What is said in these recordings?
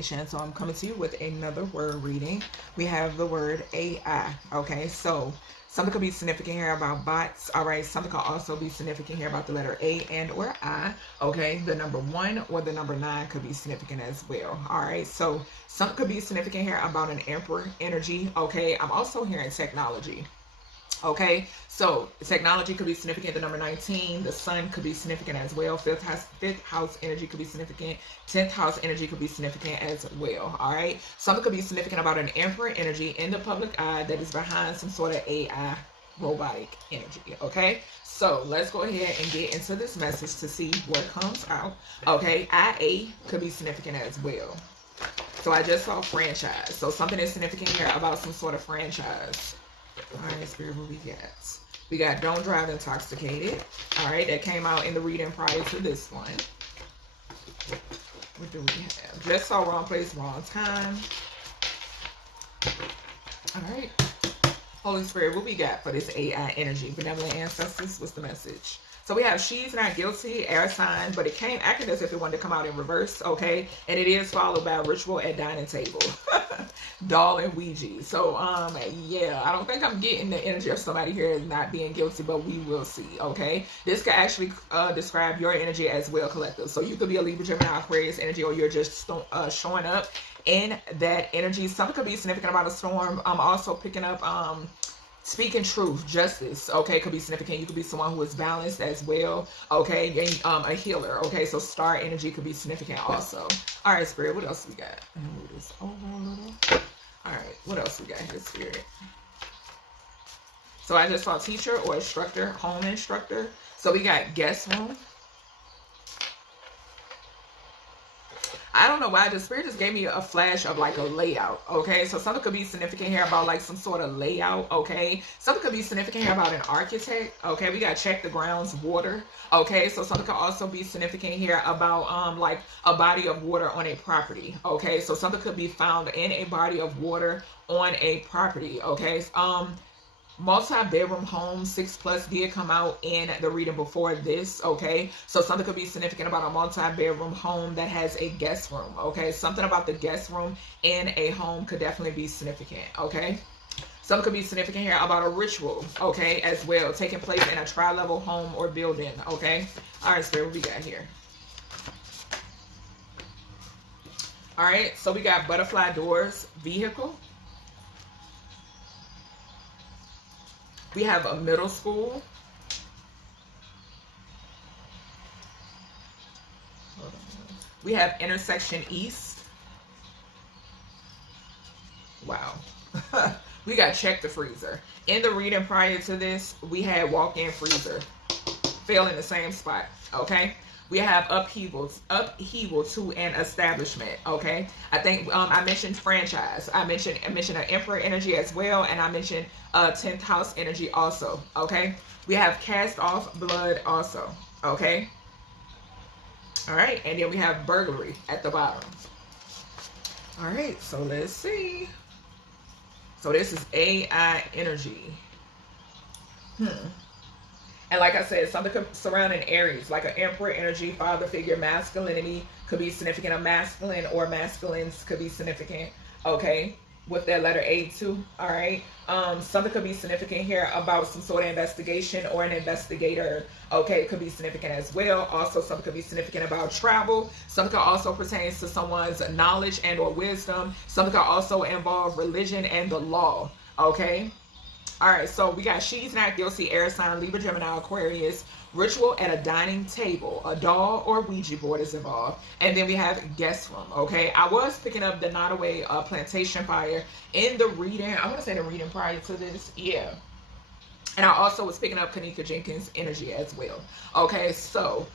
Nation. So I'm coming to you with another word reading. We have the word AI. Okay, so something could be significant here about bots. All right, something could also be significant here about the letter A and or I. Okay, the number 1 or the number 9 could be significant as well. All right, so something could be significant here about an emperor energy. Okay, I'm also hearing technology. Okay, so technology could be significant. The number 19, the sun could be significant as well. Fifth house energy could be significant. 10th house energy could be significant as well. All right, something could be significant about an emperor energy in the public eye that is behind some sort of AI robotic energy. Okay, so let's go ahead and get into this message to see what comes out. Okay, IA could be significant as well. So I just saw franchise, so something is significant here about some sort of franchise. All right, Spirit, what we got? We got don't drive intoxicated. All right, that came out in the reading prior to this one. What do we have? Just saw wrong place, wrong time. All right. Holy Spirit, what we got for this AI energy? Benevolent ancestors, what's the message? So we have she's not guilty, air sign, but it came acting as if it wanted to come out in reverse, okay? And it is followed by ritual at dining table. Doll and Ouija. So, yeah, I don't think I'm getting the energy of somebody here not being guilty, but we will see, okay? This could actually describe your energy as well, collective. So you could be a Libra, Gemini, Aquarius energy, or you're just showing up in that energy. Something could be significant about a storm. I'm also picking up speaking truth, justice, okay, could be significant. You could be someone who is balanced as well, okay, and a healer, okay, so star energy could be significant also. All right, Spirit, what else we got? Move this over a little. All right, what else we got here, Spirit? So I just saw teacher or instructor, home instructor. So we got guest room. I don't know why the Spirit just gave me a flash of like a layout, okay? So something could be significant here about like some sort of layout, okay? Something could be significant here about an architect, okay? We got to check the grounds, water, okay? So something could also be significant here about like a body of water on a property, okay? So something could be found in a body of water on a property, okay? Multi-bedroom home, 6+ did come out in the reading before this, okay? So something could be significant about a multi-bedroom home that has a guest room, okay? Something about the guest room in a home could definitely be significant, okay? Something could be significant here about a ritual, okay, as well, taking place in a tri-level home or building, okay? All right, Spirit, what we got here? All right, so we got butterfly doors, vehicle. We have a middle school. We have intersection east. Wow. We got check the freezer. In the reading prior to this, we had walk-in freezer. Fell in the same spot, okay? We have upheaval to an establishment, okay? I think I mentioned franchise. I mentioned an emperor energy as well, and I mentioned 10th house energy also, okay? We have cast off blood also, okay? All right, and then we have burglary at the bottom. All right, so let's see. So this is AI energy. And like I said, something could surrounding Aries, like an emperor energy, father figure, masculinity could be significant. A masculine or masculines could be significant, okay, with that letter A too, all right? Something could be significant here about some sort of investigation or an investigator, okay? It could be significant as well. Also, something could be significant about travel. Something could also pertains to someone's knowledge and or wisdom. Something could also involve religion and the law, okay? All right, so we got she's not guilty, air sign, Libra, Gemini, Aquarius, ritual at a dining table, a doll or Ouija board is involved, and then we have guest room, okay? I was picking up the Nottaway plantation fire in the reading. I want to say the reading prior to this, yeah. And I also was picking up Kanika Jenkins' energy as well, okay? So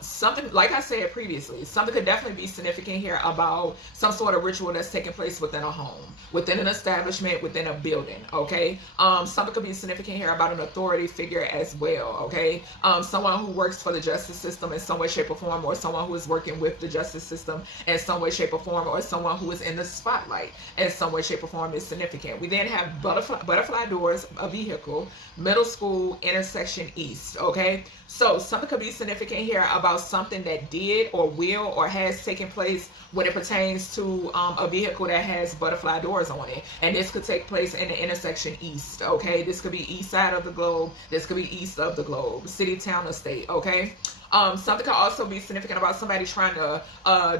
something, like I said previously, something could definitely be significant here about some sort of ritual that's taking place within a home, within an establishment, within a building, okay? Something could be significant here about an authority figure as well, okay? Someone who works for the justice system in some way, shape, or form, or someone who is working with the justice system in some way, shape, or form, or someone who is in the spotlight in some way, shape, or form is significant. We then have butterfly doors, a vehicle, middle school, intersection east, okay? So something could be significant significant here about something that did or will or has taken place when it pertains to a vehicle that has butterfly doors on it. And this could take place in the intersection east, okay? This could be east side of the globe. This could be east of the globe, city, town, or state, okay? Something could also be significant about somebody trying to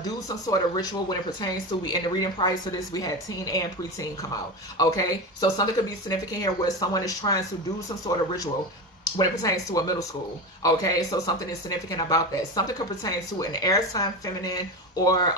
do some sort of ritual when it pertains to, in the reading prior to this, we had teen and preteen come out, okay? So something could be significant here where someone is trying to do some sort of ritual when it pertains to a middle school, okay? So something is significant about that. Something could pertain to an air sign feminine, or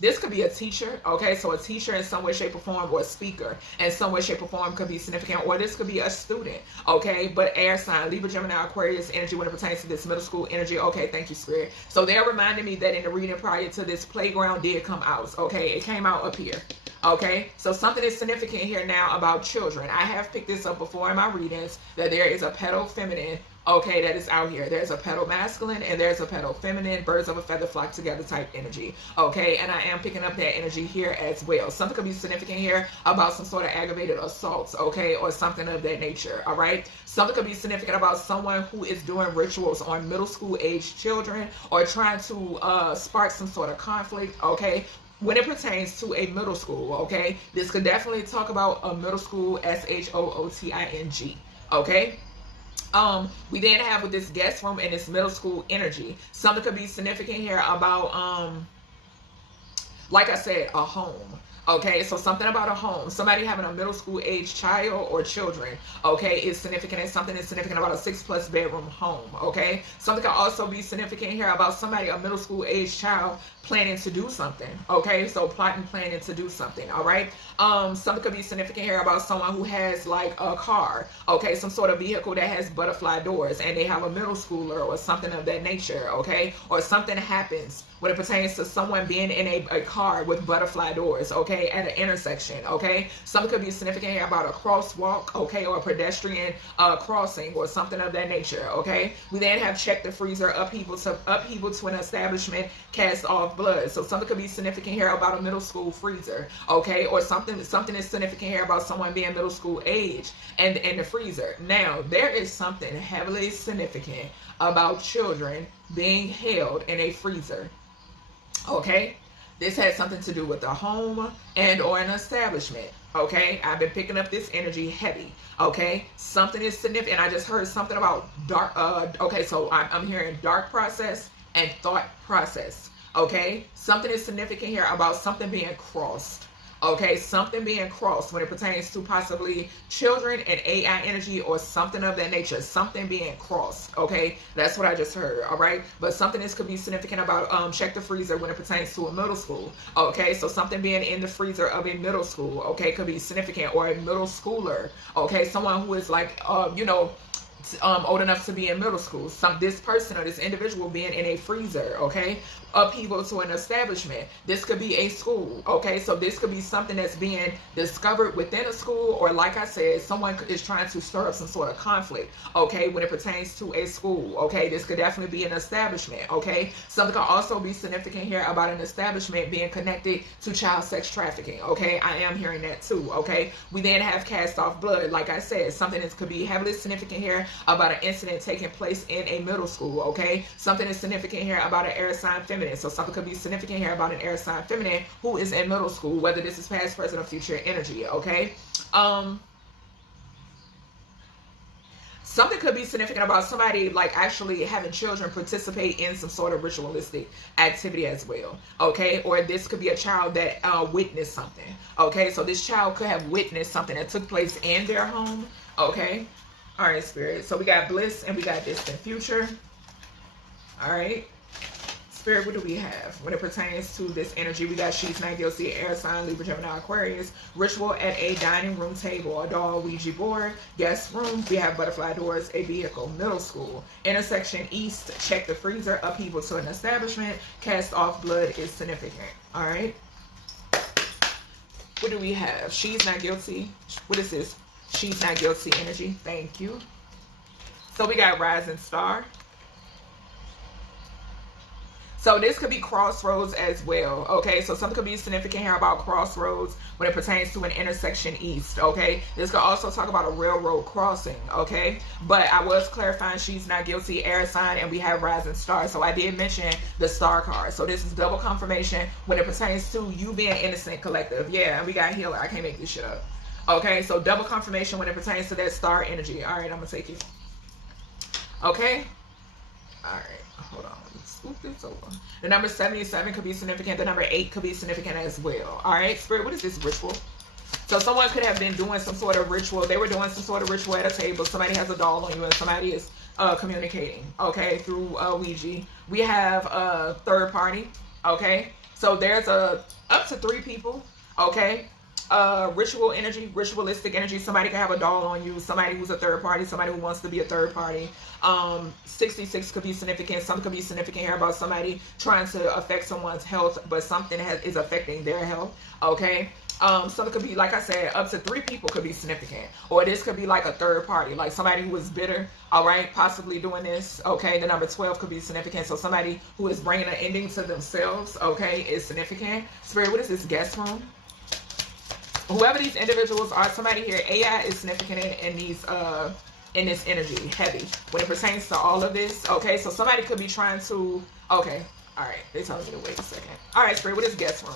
this could be a teacher, okay? So a teacher in some way, shape, or form, or a speaker in some way, shape, or form could be significant, or this could be a student, okay? But air sign, Libra, Gemini, Aquarius energy when it pertains to this middle school energy, okay? Thank you, Spirit. So they're reminding me that in the reading prior to this, playground did come out, okay? It came out up here. Okay, so something is significant here now about children. I have picked this up before in my readings, that there is a petal feminine, okay, that is out here. There's a petal masculine and there's a petal feminine, birds of a feather flock together type energy, okay? And I am picking up that energy here as well. Something could be significant here about some sort of aggravated assaults, okay, or something of that nature, all right? Something could be significant about someone who is doing rituals on middle school age children, or trying to spark some sort of conflict, okay? When it pertains to a middle school, okay? This could definitely talk about a middle school, SHOOTING, okay? We then have with this guest room and this middle school energy, something could be significant here about, like I said, a home. Okay, so something about a home, somebody having a middle school age child or children, okay, is significant, and something is significant about a 6+ bedroom home, okay? Something could also be significant here about somebody, a middle school age child, planning to do something, okay? So plotting, planning to do something, all right? Something could be significant here about someone who has like a car, okay? Some sort of vehicle that has butterfly doors, and they have a middle schooler or something of that nature, okay? Or something happens when it pertains to someone being in a car with butterfly doors, okay, at an intersection, okay? Something could be significant here about a crosswalk, okay, or a pedestrian crossing or something of that nature, okay? We then have check the freezer, upheaval to an establishment, cast off blood. So something could be significant here about a middle school freezer, okay? Or something is significant here about someone being middle school age and the freezer. Now, there is something heavily significant about children being held in a freezer. Okay, this has something to do with a home and or an establishment. Okay, I've been picking up this energy heavy. Okay, something is significant. I just heard something about dark. Okay, so I'm hearing dark process and thought process. Okay, something is significant here about something being crossed. Okay, something being crossed when it pertains to possibly children and AI energy or something of that nature. Something being crossed, okay? That's what I just heard, all right? But something this could be significant about check the freezer when it pertains to a middle school, okay? So something being in the freezer of a middle school, okay, could be significant, or a middle schooler, okay? Someone who is like, you know, old enough to be in middle school. This person or this individual being in a freezer, okay? Upheaval to an establishment. This could be a school, okay? So this could be something that's being discovered within a school, or like I said, someone is trying to stir up some sort of conflict, okay, when it pertains to a school, okay? This could definitely be an establishment, okay? Something could also be significant here about an establishment being connected to child sex trafficking, okay? I am hearing that too, okay? We then have cast off blood, like I said, something that could be heavily significant here about an incident taking place in a middle school, okay? Something is significant here about an air sign feminine. So something could be significant here about an air sign feminine who is in middle school, whether this is past, present, or future energy, okay? Something could be significant about somebody like actually having children participate in some sort of ritualistic activity as well, okay? Or this could be a child that witnessed something, okay? So this child could have witnessed something that took place in their home, okay? All right, Spirit. So we got bliss and we got distant future. All right. Spirit, what do we have when it pertains to this energy? We got she's not guilty, air sign, Libra, Gemini, Aquarius, ritual at a dining room table, a doll, Ouija board, guest room. We have butterfly doors, a vehicle, middle school, intersection east, check the freezer, upheaval to an establishment, cast off blood is significant. All right. What do we have? She's not guilty. What is this? She's not guilty energy. Thank you. So we got rising star. So this could be crossroads as well, okay? So something could be significant here about crossroads when it pertains to an intersection east, okay? This could also talk about a railroad crossing, okay? But I was clarifying she's not guilty, air sign, and we have rising star. So I did mention the star card. So this is double confirmation when it pertains to you being innocent, collective. Yeah, and we got healer. I can't make this shit up. Okay, so double confirmation when it pertains to that star energy. All right, I'm going to take it. Okay? All right, hold on. Scoop this over. The number 77 could be significant. The number 8 could be significant as well. All right, Spirit, what is this ritual? So someone could have been doing some sort of ritual. They were doing some sort of ritual at a table. Somebody has a doll on you and somebody is communicating, okay, through Ouija. We have a third party, okay? So there's up to 3 people, okay? Ritual energy, ritualistic energy. Somebody can have a doll on you. Somebody who's a third party. Somebody who wants to be a third party. 66 could be significant. Something could be significant here about somebody trying to affect someone's health, but something is affecting their health. Okay. Something could be, like I said, up to 3 people could be significant. Or this could be like a third party, like somebody who is bitter, all right, possibly doing this, okay? The number 12 could be significant. So somebody who is bringing an ending to themselves, okay, is significant. Spirit, what is this guest room? Whoever these individuals are, somebody here, AI is significant in these in this energy, heavy, when it pertains to all of this. Okay, so somebody could be trying to, okay, all right, they're telling me to wait a second. All right, Spirit, what is guest room?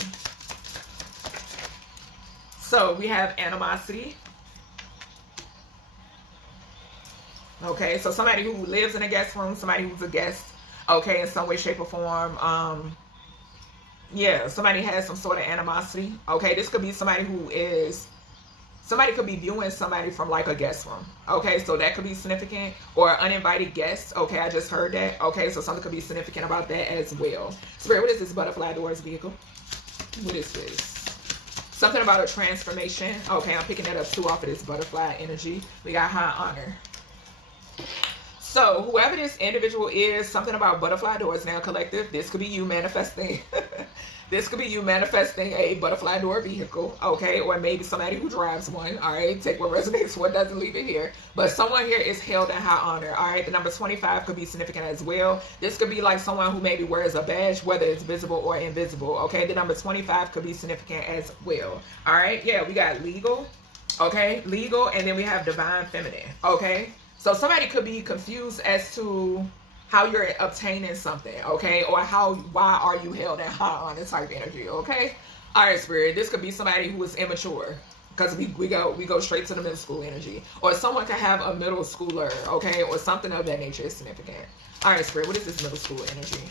So we have animosity. Okay, so somebody who lives in a guest room, somebody who's a guest, okay, in some way, shape, or form. Yeah, somebody has some sort of animosity. Okay, this could be somebody who is, somebody could be viewing somebody from like a guest room. Okay, so that could be significant. Or uninvited guests. Okay, I just heard that. Okay, so something could be significant about that as well. Spirit, what is this butterfly doors vehicle? What is this? Something about a transformation. Okay, I'm picking that up too off of this butterfly energy. We got high honor. So whoever this individual is, something about butterfly doors now, collective. This could be you manifesting. This could be you manifesting a butterfly door vehicle, okay? Or maybe somebody who drives one, all right? Take what resonates, what doesn't, leave it here. But someone here is held in high honor, all right? The number 25 could be significant as well. This could be like someone who maybe wears a badge, whether it's visible or invisible, okay? The number 25 could be significant as well, all right? Yeah, we got legal, okay? Legal, and then we have divine feminine, okay? So somebody could be confused as to how you're obtaining something, okay? Or why are you held in high honor type energy, okay? All right, Spirit, this could be somebody who is immature, because we go straight to the middle school energy. Or someone could have a middle schooler, okay? Or something of that nature is significant. All right, Spirit, what is this middle school energy?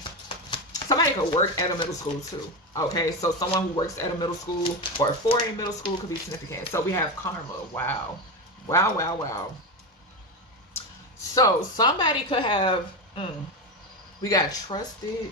Somebody could work at a middle school too, okay? So someone who works at a middle school or for a middle school could be significant. So we have karma. Wow. Wow, wow, wow. So somebody could have, we got trusted,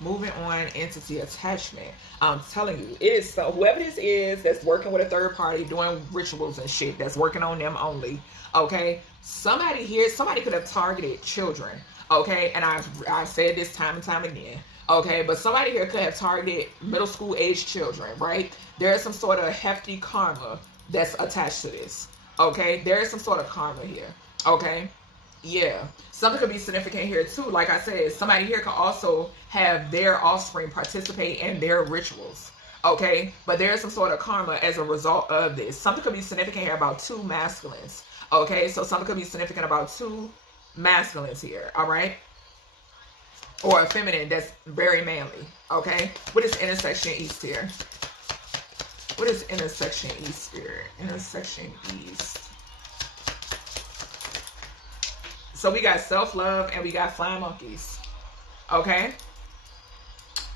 moving on, entity, attachment. I'm telling you, it is, so whoever this is that's working with a third party, doing rituals and shit, that's working on them only, okay? Somebody here, somebody could have targeted children, okay? And I've said this time and time again, okay? But somebody here could have targeted middle school age children, right? There is some sort of hefty karma that's attached to this, okay? There is some sort of karma here, okay? Yeah, something could be significant here too. Like I said, somebody here could also have their offspring participate in their rituals, okay? But there's some sort of karma as a result of this. Something could be significant here about 2 masculines, okay? So something could be significant about 2 masculines here, all right? Or a feminine that's very manly, okay? What is intersection east here? What is intersection east here? Intersection east. So we got self-love and we got flying monkeys. Okay?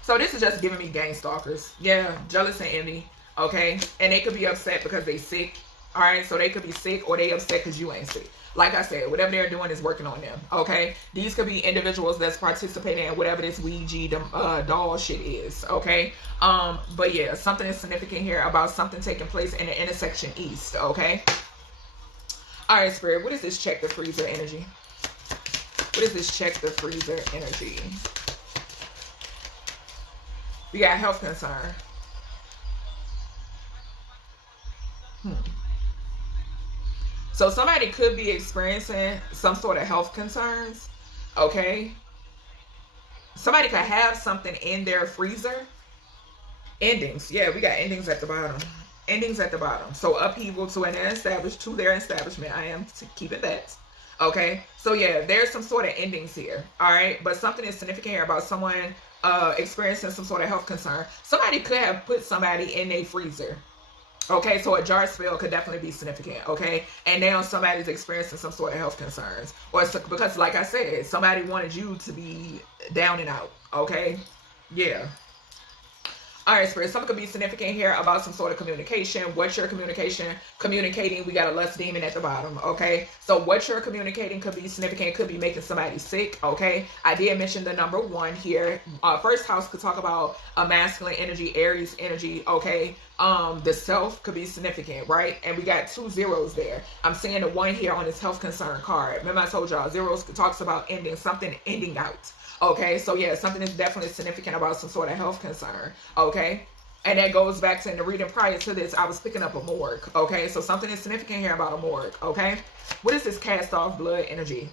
So this is just giving me gang stalkers. Yeah, jealous and envy. Okay? And they could be upset because they sick. Alright? So they could be sick or they upset because you ain't sick. Like I said, whatever they're doing is working on them. Okay? These could be individuals that's participating in whatever this Ouija doll shit is. Okay? But yeah, something is significant here about something taking place in the intersection east. Okay? Alright, Spirit. What is this check the freezer energy? What is this check the freezer energy? We got health concern. So somebody could be experiencing some sort of health concerns, okay? somebody could have something in their freezer. Endings. Yeah, we got endings at the bottom. Endings at the bottom. So upheaval to an established, to their establishment. I am keeping that. Okay. So yeah, there's some sort of endings here. All right. But something is significant here about someone experiencing some sort of health concern. Somebody could have put somebody in a freezer. Okay, so a jar spell could definitely be significant, okay? And now somebody's experiencing some sort of health concerns. Or because, like I said, somebody wanted you to be down and out, okay? Yeah. All right, Spirit, something could be significant here about some sort of communication. What you're communicating, we got a lust demon at the bottom, okay? So what you're communicating could be significant, could be making somebody sick, okay? I did mention the number 1 here. First house could talk about a masculine energy, Aries energy, okay? The self could be significant, right? And we got 2 zeros there. I'm seeing the 1 here on this health concern card. Remember I told y'all, zeros talks about ending, something ending out. Okay, so yeah, something is definitely significant about some sort of health concern, okay? And that goes back to, in the reading prior to this, I was picking up a morgue, okay? So something is significant here about a morgue, okay? What is this cast off blood energy?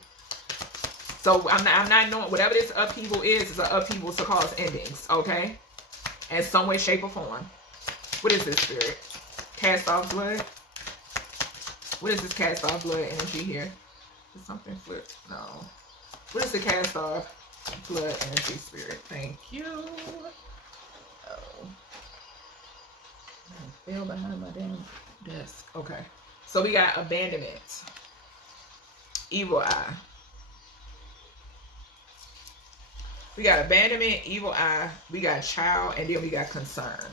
So I'm not knowing, whatever this upheaval is an upheaval to cause endings, okay? In some way, shape, or form. What is this, Spirit? Cast off blood? What is this cast off blood energy here? Is something flipped? No. What is the cast off blood energy, Spirit? Thank you. Oh. I fell behind my damn desk. Okay. So we got abandonment. Evil eye. We got abandonment, evil eye. We got child. And then we got concern.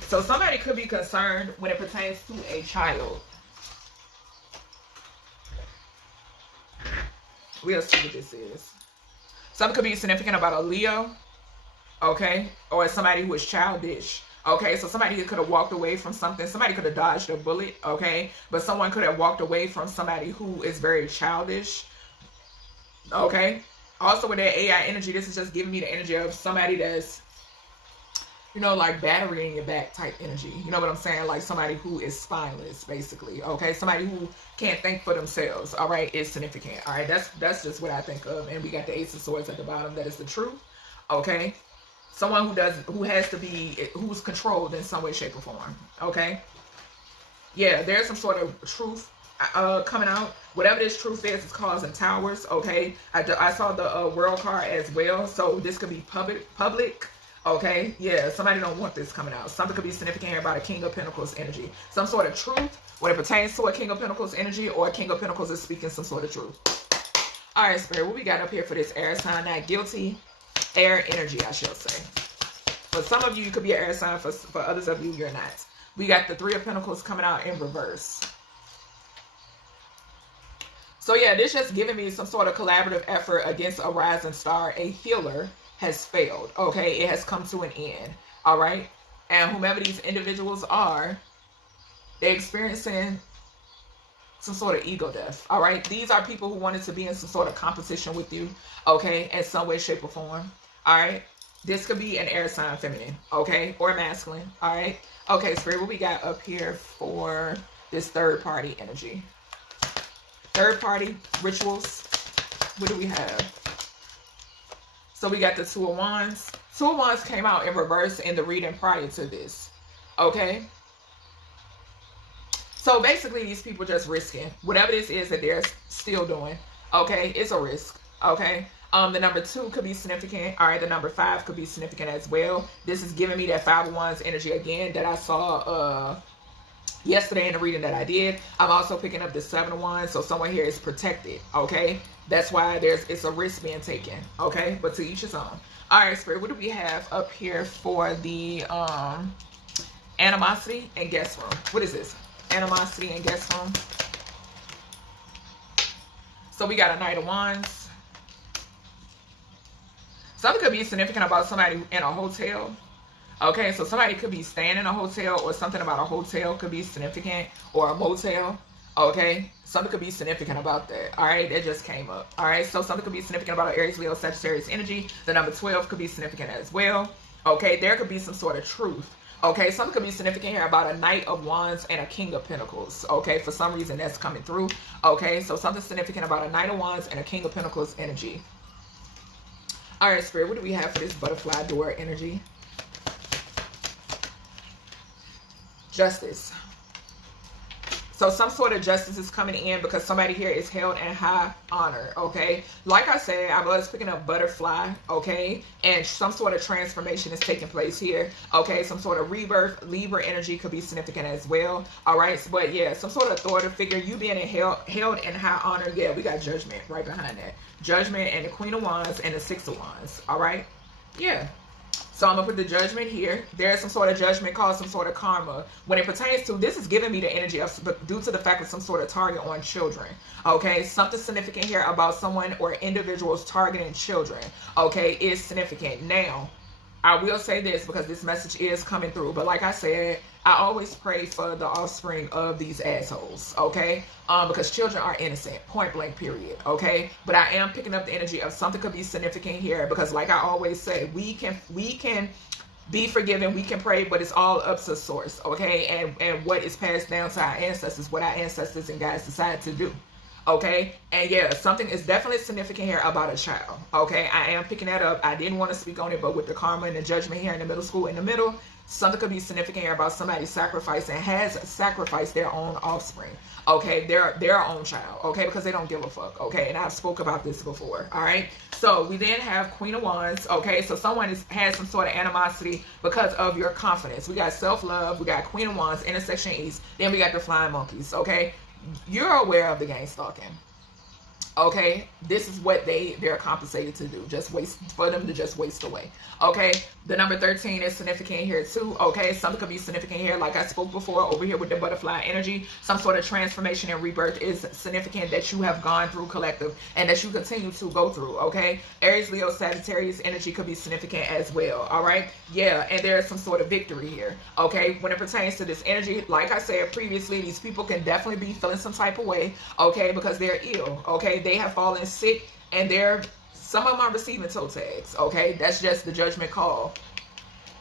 So somebody could be concerned when it pertains to a child. We'll see what this is. Something could be significant about a Leo, okay? Or somebody who is childish, okay? So somebody could have walked away from something. Somebody could have dodged a bullet, okay? But someone could have walked away from somebody who is very childish, okay? Also with that AI energy, this is just giving me the energy of somebody that's, you know, like battery in your back type energy. You know what I'm saying? Like somebody who is spineless, basically. Okay, somebody who can't think for themselves. All right, is significant. All right, that's just what I think of. And we got the Ace of Swords at the bottom. That is the truth. Okay, someone who's controlled in some way, shape, or form. Okay, yeah, there's some sort of truth coming out. Whatever this truth is causing towers. Okay, I saw the World card as well. So this could be public. Okay, yeah, somebody don't want this coming out. Something could be significant here about a King of Pentacles energy. Some sort of truth when it pertains to a King of Pentacles energy, or a King of Pentacles is speaking some sort of truth. All right, Spirit, what we got up here for this air sign? Not guilty, air energy, I shall say. For some of you, you could be an air sign. For others of you, you're not. We got the 3 of Pentacles coming out in reverse. So yeah, this just giving me some sort of collaborative effort against a rising star, a healer, has failed. Okay, it has come to an end. All right, and whomever these individuals are, they're experiencing some sort of ego death. All right, these are people who wanted to be in some sort of competition with you, okay, in some way, shape, or form. All right, this could be an air sign feminine, okay, or masculine. All right, okay, Spirit, what we got up here for this third party energy? Third party rituals. What do we have? So we got the 2 of Wands. 2 of Wands came out in reverse in the reading prior to this. Okay. So basically these people just risking whatever this is that they're still doing. Okay. It's a risk. Okay. The number 2 could be significant. All right. The number 5 could be significant as well. This is giving me that 5 of Wands energy again that I saw yesterday in the reading that I did. I'm also picking up the 7 of Wands. So someone here is protected. Okay. That's why it's a risk being taken. Okay. But to each his own. All right, Spirit. What do we have up here for the animosity and guest room? What is this? Animosity and guest room. So we got a Knight of Wands. Something could be significant about somebody in a hotel. Okay, so somebody could be staying in a hotel, or something about a hotel could be significant, or a motel. Okay, something could be significant about that. All right, that just came up. All right, so something could be significant about an Aries, Leo, Sagittarius energy. The number 12 could be significant as well. Okay, there could be some sort of truth. Okay, something could be significant here about a Knight of Wands and a King of Pentacles. Okay, for some reason that's coming through. Okay, so something significant about a Knight of Wands and a King of Pentacles energy. All right, Spirit, what do we have for this butterfly door energy? Justice. So some sort of justice is coming in because somebody here is held in high honor, okay? Like I said, I was picking up butterfly, okay? And some sort of transformation is taking place here, okay? Some sort of rebirth, Libra energy could be significant as well, all right? But yeah, some sort of authoritative figure, you being held in high honor. Yeah, we got Judgment right behind that. Judgment and the Queen of Wands and the Six of Wands, all right? Yeah. So I'm going to put the Judgment here. There's some sort of judgment called some sort of karma. When it pertains to, this is giving me the energy of, due to the fact of some sort of target on children. Okay, something significant here about someone or individuals targeting children. Okay, is significant. Now, I will say this because this message is coming through. But like I said, I always pray for the offspring of these assholes, okay? Because children are innocent, point blank, period, okay? But I am picking up the energy of something could be significant here because like I always say, we can be forgiven, we can pray, but it's all up to source, okay? And what is passed down to our ancestors, what our ancestors and guys decide to do. Okay, and yeah, something is definitely significant here about a child. Okay, I am picking that up. I didn't want to speak on it, but with the karma and the judgment here in the middle school in the middle, something could be significant here about somebody sacrificing, has sacrificed their own offspring. Okay, their own child. Okay, because they don't give a fuck. Okay, and I've spoke about this before. All right, so we then have Queen of Wands. Okay, so someone has some sort of animosity because of your confidence. We got self-love. We got Queen of Wands, intersection East. Then we got the flying monkeys. Okay. You're aware of the gang stalking. Okay, this is what they're compensated to do, just waste, for them to just waste away. Okay, the number 13 is significant here too. Okay, something could be significant here, like I spoke before over here with the butterfly energy. Some sort of transformation and rebirth is significant that you have gone through, collective, and that you continue to go through. Okay, Aries, Leo, Sagittarius energy could be significant as well. All right, yeah, and there is some sort of victory here. Okay, when it pertains to this energy, like I said previously, these people can definitely be feeling some type of way. Okay, because they're ill. Okay, they have fallen sick, and some of them are receiving toe tags. Okay, that's just the judgment call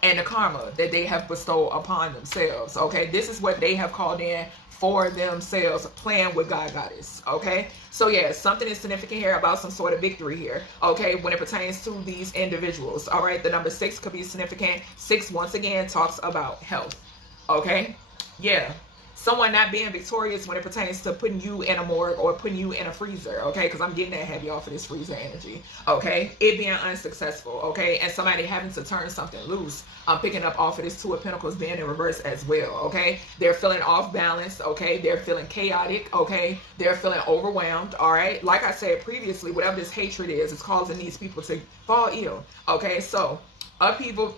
and the karma that they have bestowed upon themselves. Okay, this is what they have called in for themselves, playing with God Goddess. Okay, so yeah, something is significant here about some sort of victory here. Okay, when it pertains to these individuals. All right, the number 6 could be significant. 6 once again talks about health. Okay, yeah, someone not being victorious when it pertains to putting you in a morgue or putting you in a freezer, okay? Because I'm getting that heavy off of this freezer energy, okay? It being unsuccessful, okay? And somebody having to turn something loose. I'm picking up off of this Two of Pentacles being in reverse as well, okay? They're feeling off balance, okay? They're feeling chaotic, okay? They're feeling overwhelmed, all right? Like I said previously, whatever this hatred is causing these people to fall ill, okay? So upheaval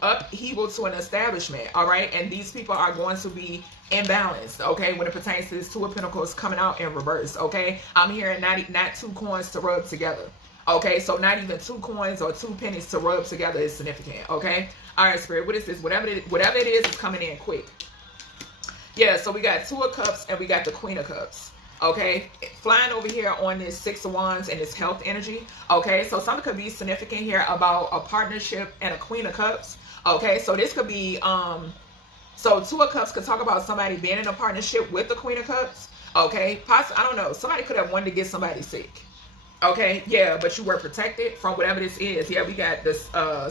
to an establishment, all right? And these people are going to be imbalanced, okay, when it pertains to this Two of Pentacles coming out in reverse, okay? I'm hearing not 2 coins to rub together, okay? So not even 2 coins or 2 pennies to rub together is significant, okay? All right, Spirit, what is this? Whatever it is coming in quick. Yeah, so we got 2 of Cups and we got the Queen of Cups. Okay, flying over here on this 6 of Wands and this health energy. Okay, so something could be significant here about a partnership and a Queen of Cups. Okay, so this could be so 2 of Cups could talk about somebody being in a partnership with the Queen of Cups. Okay, I don't know, somebody could have wanted to get somebody sick. Okay, yeah, but you were protected from whatever this is. Yeah, we got this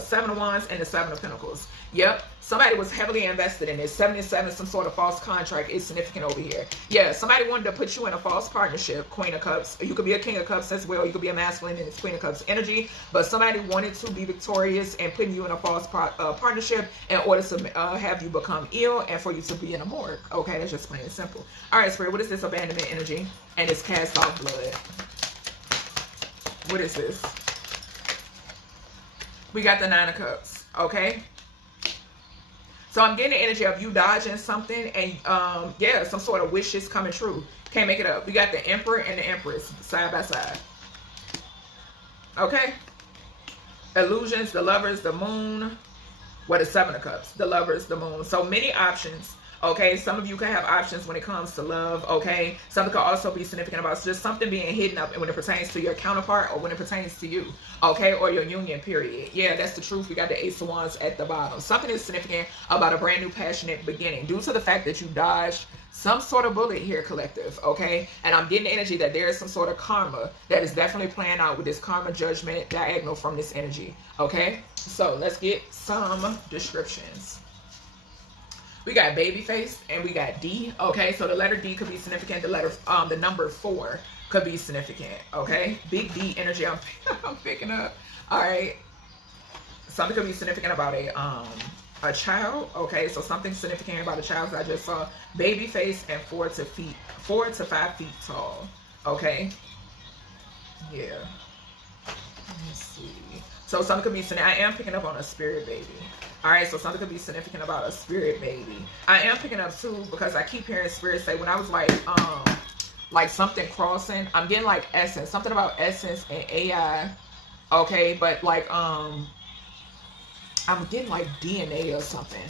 7 of Wands and the 7 of Pentacles. Yep, somebody was heavily invested in this. 77, some sort of false contract is significant over here. Yeah, somebody wanted to put you in a false partnership, Queen of Cups. You could be a King of Cups as well. You could be a masculine in this Queen of Cups energy. But somebody wanted to be victorious and putting you in a false partnership in order to have you become ill and for you to be in a morgue. Okay, that's just plain and simple. All right, Spirit, what is this abandonment energy? And it's cast off blood. What is this? We got the 9 of Cups, okay? So I'm getting the energy of you dodging something and, yeah, some sort of wishes coming true. Can't make it up. We got the Emperor and the Empress side by side. Okay? Illusions, the Lovers, the Moon. What is 7 of Cups? The Lovers, the Moon. So many options. Okay, some of you can have options when it comes to love. Okay, something could also be significant about just something being hidden up when it pertains to your counterpart or when it pertains to you. Okay, or your union period. Yeah, that's the truth. We got the Ace of Wands at the bottom. Something is significant about a brand new passionate beginning due to the fact that you dodged some sort of bullet here, collective. Okay, and I'm getting the energy that there is some sort of karma that is definitely playing out with this karma judgment diagonal from this energy. Okay, so let's get some descriptions. We got baby face and we got D. Okay, so the letter D could be significant. The number 4 could be significant. Okay, big D energy. I'm picking up. All right, something could be significant about a child. Okay, so something significant about a child that I just saw. Baby face and 4 to 5 feet tall. Okay, yeah. Let me see. So something could be significant. I am picking up on a spirit baby. All right, so something could be significant about a spirit baby. I am picking up too because I keep hearing spirit say when I was like something crossing. I'm getting like essence, something about essence and AI. Okay, but like I'm getting like DNA or something.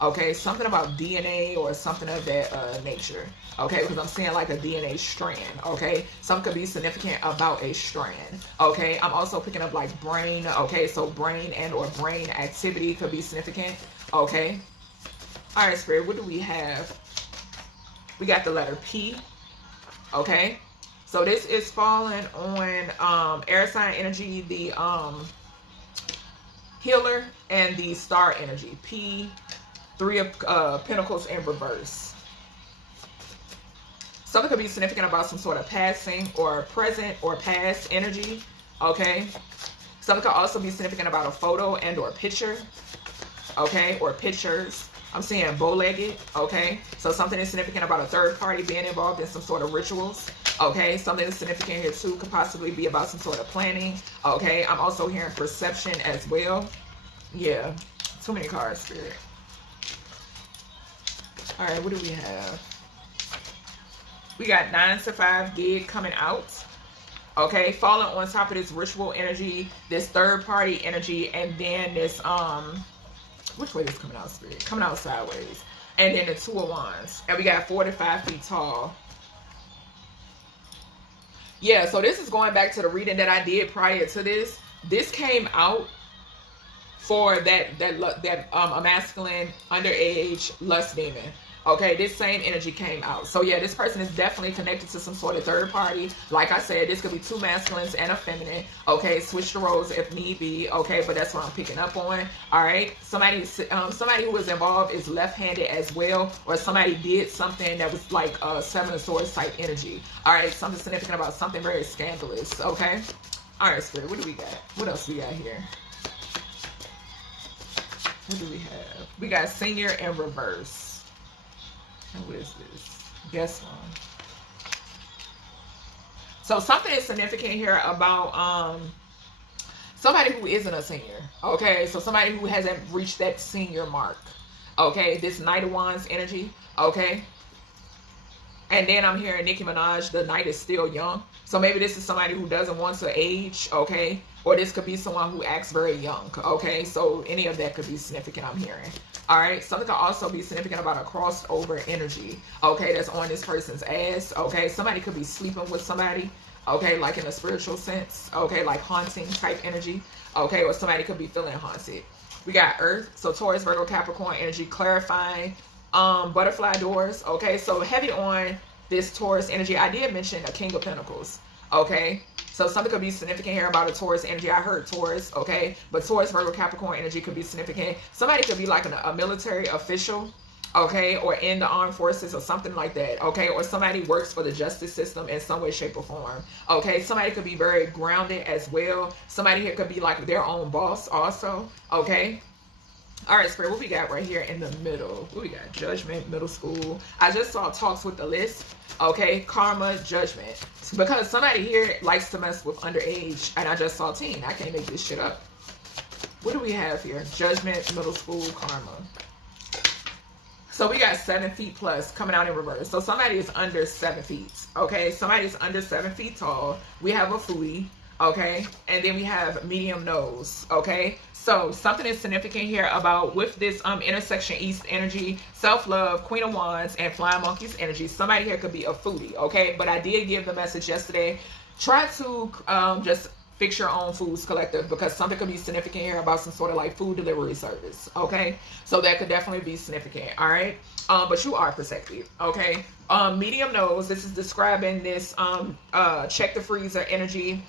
Okay, something about DNA or something of that nature. Okay, because I'm seeing like a DNA strand. Okay, something could be significant about a strand. Okay, I'm also picking up like brain. Okay, so brain and or brain activity could be significant. Okay, all right, spirit, what do we have? We got the letter P. Okay, so this is falling on air sign energy, the healer, and the star energy. P, 3 of Pentacles in reverse. Something could be significant about some sort of passing or present or past energy. Okay. Something could also be significant about a photo and or picture. Okay. Or pictures. I'm seeing bow-legged. Okay. So something is significant about a third party being involved in some sort of rituals. Okay. Something that's significant here too could possibly be about some sort of planning. Okay. I'm also hearing perception as well. Yeah. Too many cards, spirit. All right, what do we have? We got 9 to 5 gig coming out. Okay, falling on top of this ritual energy, this third party energy, and then this which way is coming out, spirit? Coming out sideways. And then the 2 of Wands. And we got 4 to 5 feet tall. Yeah, so this is going back to the reading that I did prior to this. This came out for that a masculine underage lust demon. Okay, this same energy came out. So yeah, this person is definitely connected to some sort of third party. Like I said, this could be 2 masculines and a feminine. Okay, switch the roles if need be. Okay, but that's what I'm picking up on. All right, somebody who is involved is left-handed as well, or somebody did something that was like a 7 of Swords type energy. All right, something significant about something very scandalous. Okay, all right, spirit, what do we got? What else we got here? What do we have? We got senior in reverse. And what is this? Guess one. So something is significant here about somebody who isn't a senior. Okay, so somebody who hasn't reached that senior mark. Okay, this Knight of Wands energy. Okay. And then I'm hearing Nicki Minaj, the night is still young. So maybe this is somebody who doesn't want to age, okay? Or this could be someone who acts very young, okay? So any of that could be significant, I'm hearing. All right, something could also be significant about a crossed over energy, okay? That's on this person's ass, okay? Somebody could be sleeping with somebody, okay? Like in a spiritual sense, okay? Like haunting type energy, okay? Or somebody could be feeling haunted. We got Earth, so Taurus, Virgo, Capricorn energy, clarifying. Butterfly doors. Okay, so heavy on this Taurus energy. I did mention a King of Pentacles. Okay, so something could be significant here about a Taurus energy. I heard Taurus. Okay, but Taurus, Virgo, Capricorn energy could be significant. Somebody could be like a military official. Okay, or in the armed forces or something like that. Okay, or somebody works for the justice system in some way, shape, or form. Okay, somebody could be very grounded as well. Somebody here could be like their own boss also. Okay. All right, Spirit, what we got right here in the middle? What we got? Judgment, middle school. I just saw talks with the list. Okay, karma, judgment. Because somebody here likes to mess with underage, and I just saw teen. I can't make this shit up. What do we have here? Judgment, middle school, karma. So we got 7 feet plus coming out in reverse. So somebody is under 7 feet. Okay, somebody is under 7 feet tall. We have a foodie. Okay, and then we have medium nose. Okay, so something is significant here about with this intersection East energy, self-love, Queen of Wands, and Flying Monkeys energy. Somebody here could be a foodie. Okay, but I did give the message yesterday. Try to just fix your own foods, collective, because something could be significant here about some sort of like food delivery service. Okay, so that could definitely be significant. All right, but you are protected. Okay, medium nose, this is describing this check the freezer energy,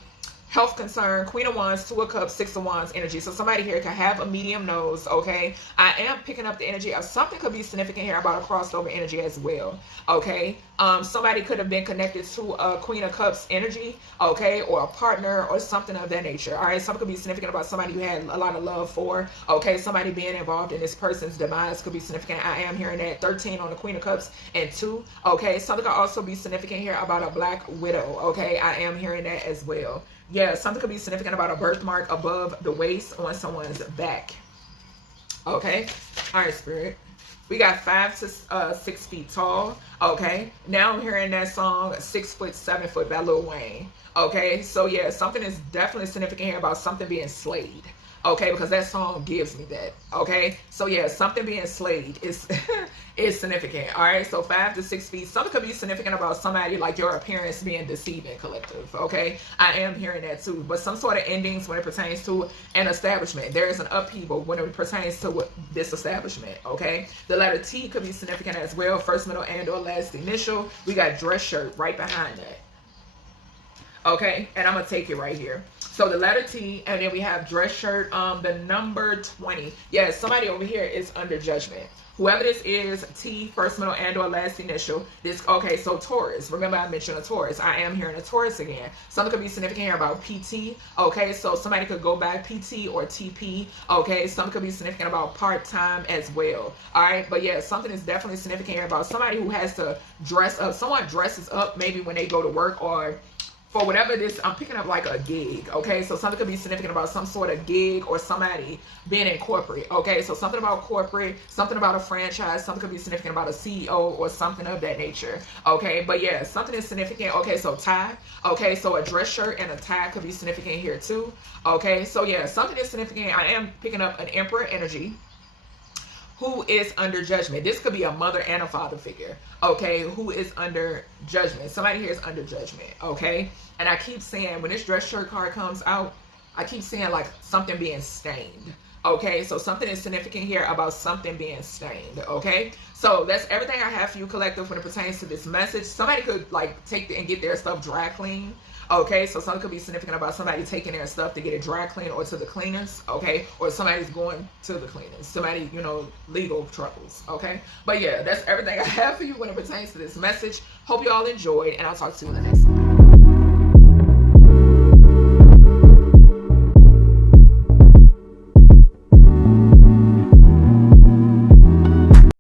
health concern, Queen of Wands, Two of Cups, Six of Wands energy. So somebody here could have a medium nose. Okay, I am picking up the energy of something could be significant here about a crossover energy as well. Okay, somebody could have been connected to a Queen of Cups energy. Okay, or a partner or something of that nature. All right, something could be significant about somebody you had a lot of love for. Okay, somebody being involved in this person's demise could be significant. I am hearing that 13 on the Queen of Cups and 2. Okay, something could also be significant here about a Black Widow. Okay, I am hearing that as well. Yeah, something could be significant about a birthmark above the waist on someone's back. Okay, all right, Spirit. We got 5 to 6 feet tall. Okay, now I'm hearing that song 6 foot, 7 foot by Lil Wayne. Okay, so yeah, something is definitely significant here about something being slayed. Okay, because that song gives me that. Okay, so yeah, something being slayed is is significant. All right, so 5 to 6 feet. Something could be significant about somebody like your appearance being deceiving, collective. Okay, I am hearing that too. But some sort of endings when it pertains to an establishment. There is an upheaval when it pertains to this establishment. Okay, the letter T could be significant as well. First, middle, and or last initial. We got dress shirt right behind that. Okay, and I'm gonna take it right here. So the letter T, and then we have dress shirt, the number 20. Yes, somebody over here is under judgment. Whoever this is, T, first, middle, and or last initial. This, okay, so Taurus. Remember I mentioned a Taurus. I am hearing a Taurus again. Something could be significant here about PT. Okay, so somebody could go by PT or TP. Okay, something could be significant about part-time as well. All right, but yeah, something is definitely significant here about somebody who has to dress up. Someone dresses up maybe when they go to work or for whatever this, I'm picking up like a gig, okay? So something could be significant about some sort of gig or somebody being in corporate, okay? So something about corporate, something about a franchise, something could be significant about a CEO or something of that nature, okay? But yeah, something is significant, okay? So tie, okay? So a dress shirt and a tie could be significant here too, okay? So yeah, something is significant. I am picking up an Emperor energy who is under judgment. This could be a mother and a father figure, okay, who is under judgment. Somebody here is under judgment, okay? And I keep saying, when this dress shirt card comes out, I keep saying like something being stained, okay? So something is significant here about something being stained, okay? So that's everything I have for you, collective, when it pertains to this message. Somebody could like take and get their stuff dry clean. Okay, so something could be significant about somebody taking their stuff to get it dry clean or to the cleaners, okay? Or somebody's going to the cleaners. Somebody, you know, legal troubles, okay? But yeah, that's everything I have for you when it pertains to this message. Hope you all enjoyed, and I'll talk to you in the next one.